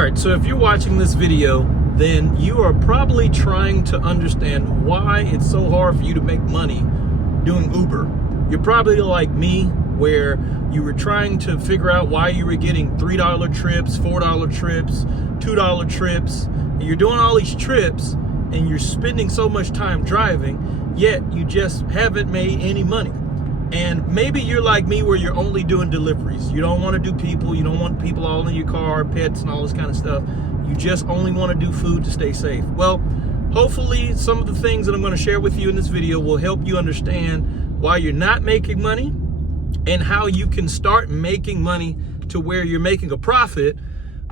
All right, so if you're watching this video, then you are probably trying to understand why it's so hard for you to make money doing Uber. You're probably like me, where you were trying to figure out why you were getting $3 trips, $4 trips, $2 trips. And you're doing all these trips and you're spending so much time driving, yet you just haven't made any money. And maybe you're like me, where you're only doing deliveries. You don't want to do people. You don't want people all in your car, pets, and all this kind of stuff. You just only want to do food to stay safe. Well, hopefully some of the things that I'm going to share with you in this video will help you understand why you're not making money and how you can start making money to where you're making a profit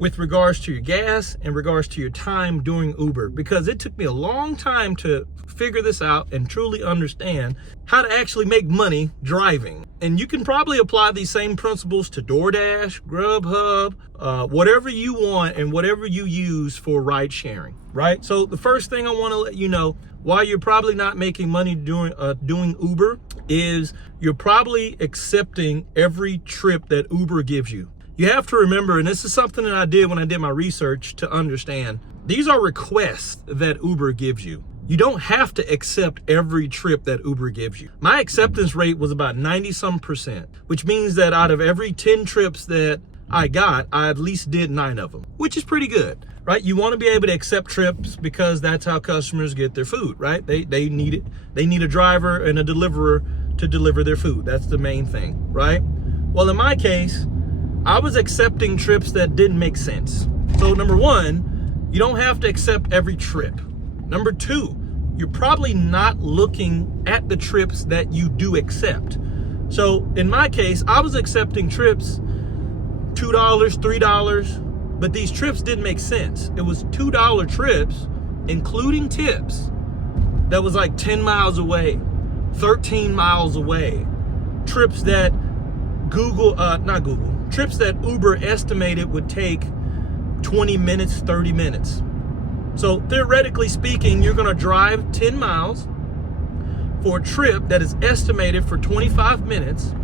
with regards to your gas and regards to your time doing Uber. Because it took me a long time to figure this out and truly understand how to actually make money driving. And you can probably apply these same principles to DoorDash, Grubhub, whatever you want and whatever you use for ride sharing, right? So the first thing I want to let you know why you're probably not making money doing Uber is you're probably accepting every trip that Uber gives you. You have to remember, and this is something that I did when I did my research to understand, these are requests that Uber gives you. You don't have to accept every trip that Uber gives you. My acceptance rate was about 90% which means that out of every 10 trips that I got, I at least did 9 of them, which is pretty good, right? You want to be able to accept trips because that's how customers get their food, right? They need it. They need a driver and a deliverer to deliver their food. That's the main thing, right? Well, in my case, I was accepting trips that didn't make sense. So number one, you don't have to accept every trip. Number two, you're probably not looking at the trips that you do accept. So in my case, I was accepting trips, $2, $3, but these trips didn't make sense. It was $2 trips, including tips, that was like 10 miles away, 13 miles away. Trips that trips that Uber estimated would take 20 minutes, 30 minutes. So theoretically speaking, you're gonna drive 10 miles for a trip that is estimated for 25 minutes.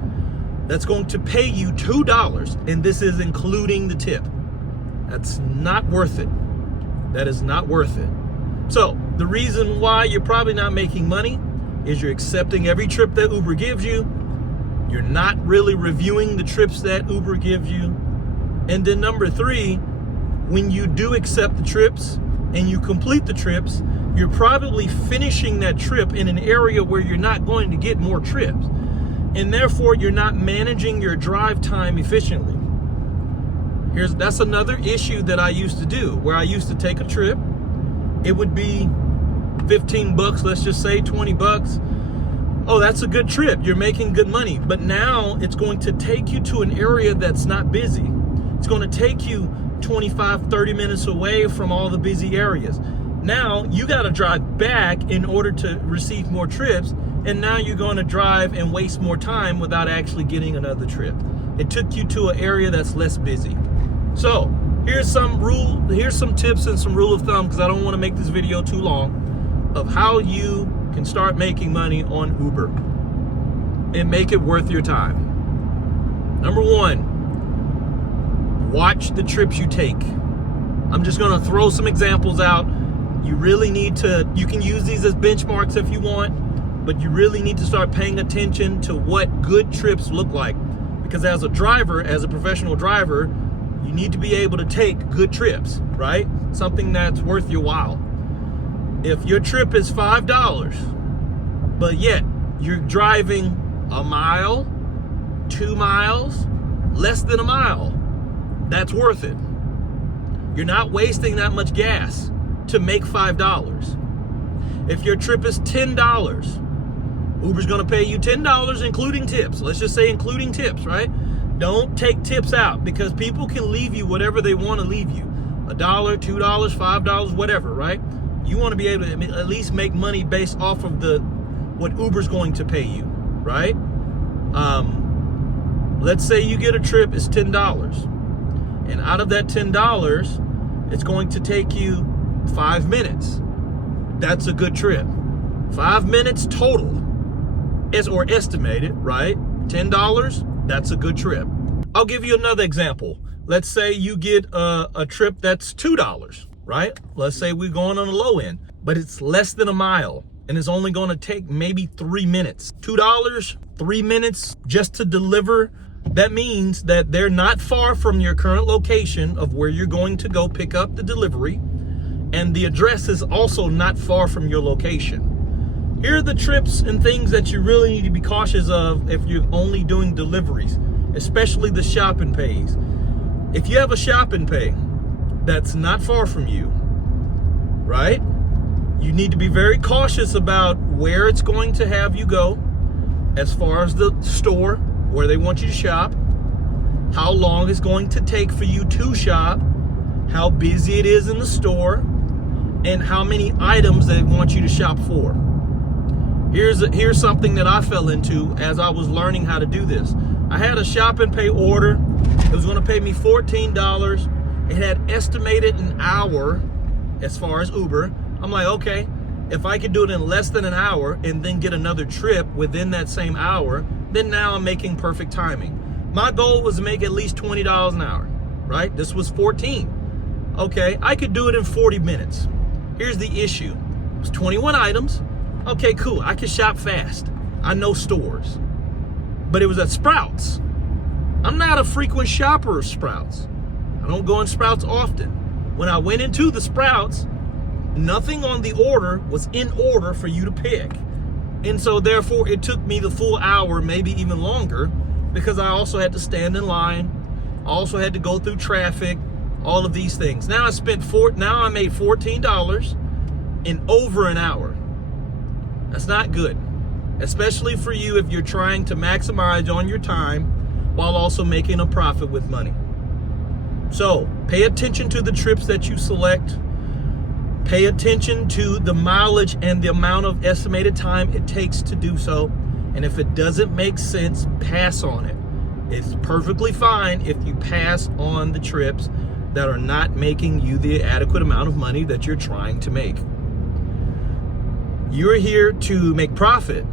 That's going to pay you $2, and this is including the tip. That's not worth it. That is not worth it. So the reason why you're probably not making money is you're accepting every trip that Uber gives you. You're not really reviewing the trips that Uber gives you. And then number three, when you do accept the trips and you complete the trips, you're probably finishing that trip in an area where you're not going to get more trips. And therefore, you're not managing your drive time efficiently. That's another issue that I used to do, where I used to take a trip. It would be 15 bucks, let's just say 20 bucks. Oh, that's a good trip. You're making good money. But now it's going to take you to an area that's not busy. It's going to take you 25, 30 minutes away from all the busy areas. Now you got to drive back in order to receive more trips. And now you're going to drive and waste more time without actually getting another trip. It took you to an area that's less busy. So here's some tips and some rule of thumb, because I don't want to make this video too long, of how you can start making money on Uber and make it worth your time. Number one, watch the trips you take. I'm just going to throw some examples out. You can use these as benchmarks if you want, but you really need to start paying attention to what good trips look like. Because as a driver, as a professional driver, you need to be able to take good trips, right? Something that's worth your while. If your trip is $5, but yet you're driving a mile, 2 miles, less than a mile, that's worth it. You're not wasting that much gas to make $5. If your trip is $10, Uber's gonna pay you $10, including tips. Let's just say including tips, right? Don't take tips out, because people can leave you whatever they want to leave you. $1, $2, $5, whatever, right? You want to be able to at least make money based off of what Uber's going to pay you, right? Let's say you get a trip, it's $10. And out of that $10, it's going to take you 5 minutes. That's a good trip. 5 minutes total, or estimated, right? $10, that's a good trip. I'll give you another example. Let's say you get a trip that's $2, right? Let's say we're going on the low end, but it's less than a mile and it's only going to take maybe 3 minutes. $2, 3 minutes just to deliver. That means that they're not far from your current location of where you're going to go pick up the delivery. And the address is also not far from your location. Here are the trips and things that you really need to be cautious of if you're only doing deliveries, especially the shop and pays. If you have a shop and pay that's not far from you, right? You need to be very cautious about where it's going to have you go as far as the store where they want you to shop, how long it's going to take for you to shop, how busy it is in the store, and how many items they want you to shop for. Here's something that I fell into as I was learning how to do this. I had a shop and pay order. It was going to pay me $14. It had estimated an hour as far as Uber. I'm like, okay, if I could do it in less than an hour and then get another trip within that same hour, then now I'm making perfect timing. My goal was to make at least $20 an hour, right? This was 14. Okay, I could do it in 40 minutes. Here's the issue. It was 21 items. Okay, cool. I can shop fast. I know stores. But it was at Sprouts. I'm not a frequent shopper of Sprouts. I don't go in Sprouts often. When I went into the Sprouts, nothing on the order was in order for you to pick. And so therefore it took me the full hour, maybe even longer, because I also had to stand in line. I also had to go through traffic, all of these things. Now I made $14 in over an hour. That's not good, especially for you if you're trying to maximize on your time while also making a profit with money. So pay attention to the trips that you select. Pay attention to the mileage and the amount of estimated time it takes to do so. And if it doesn't make sense, pass on it. It's perfectly fine if you pass on the trips that are not making you the adequate amount of money that you're trying to make. You're here to make profit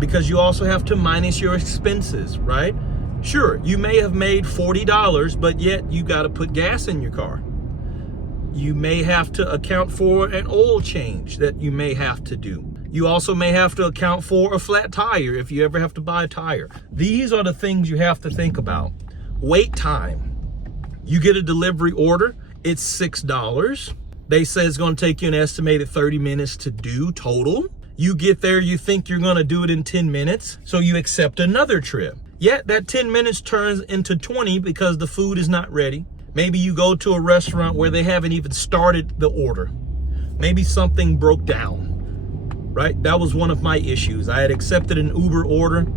because you also have to minus your expenses, right? Sure, you may have made $40, but yet you got to put gas in your car. You may have to account for an oil change that you may have to do. You also may have to account for a flat tire if you ever have to buy a tire. These are the things you have to think about. Wait time. You get a delivery order, it's $6. They say it's going to take you an estimated 30 minutes to do total. You get there, you think you're going to do it in 10 minutes, so you accept another trip. Yet that 10 minutes turns into 20 because the food is not ready. Maybe you go to a restaurant where they haven't even started the order. Maybe something broke down, right? That was one of my issues. I had accepted an Uber order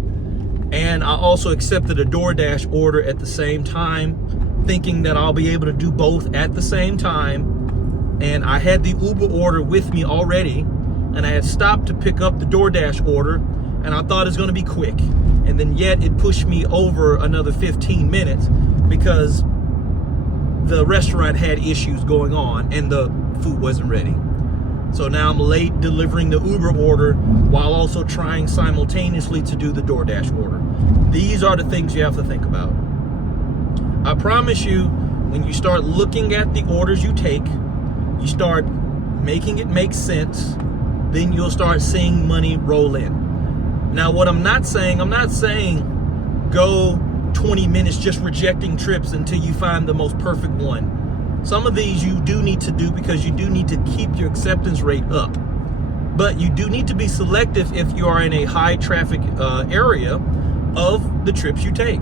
and I also accepted a DoorDash order at the same time, thinking that I'll be able to do both at the same time. And I had the Uber order with me already, and I had stopped to pick up the DoorDash order, and I thought it was going to be quick. And then yet it pushed me over another 15 minutes because the restaurant had issues going on and the food wasn't ready. So now I'm late delivering the Uber order while also trying simultaneously to do the DoorDash order. These are the things you have to think about. I promise you, when you start looking at the orders you take, you start making it make sense, then you'll start seeing money roll in. Now, what I'm not saying go 20 minutes just rejecting trips until you find the most perfect one. Some of these you do need to do because you do need to keep your acceptance rate up. But you do need to be selective if you are in a high traffic area of the trips you take.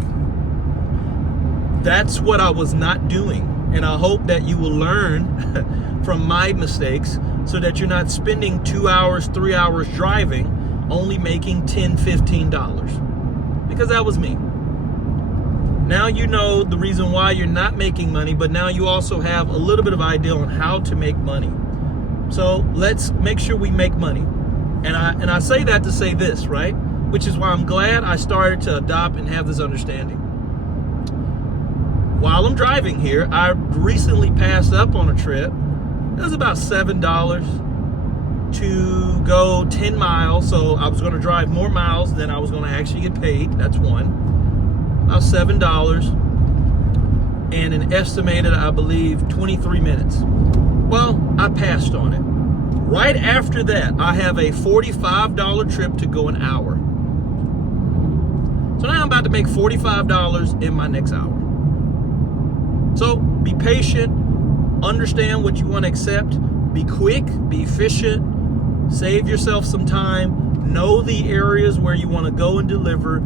That's what I was not doing. And I hope that you will learn from my mistakes so that you're not spending 2 hours, 3 hours driving, only making $10, $15. Because that was me. Now you know the reason why you're not making money, but now you also have a little bit of idea on how to make money. So let's make sure we make money. And I say that to say this, right? Which is why I'm glad I started to adopt and have this understanding. While I'm driving here, I recently passed up on a trip. It was about $7 to go 10 miles. So I was going to drive more miles than I was going to actually get paid. That's one. About $7. and an estimated, I believe, 23 minutes. Well, I passed on it. Right after that, I have a $45 trip to go an hour. So now I'm about to make $45 in my next hour. So be patient, understand what you want to accept, be quick, be efficient, save yourself some time, know the areas where you want to go and deliver,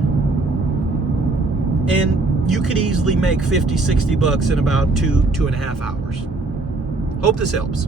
and you could easily make 50, 60 bucks in about 2.5 hours. Hope this helps.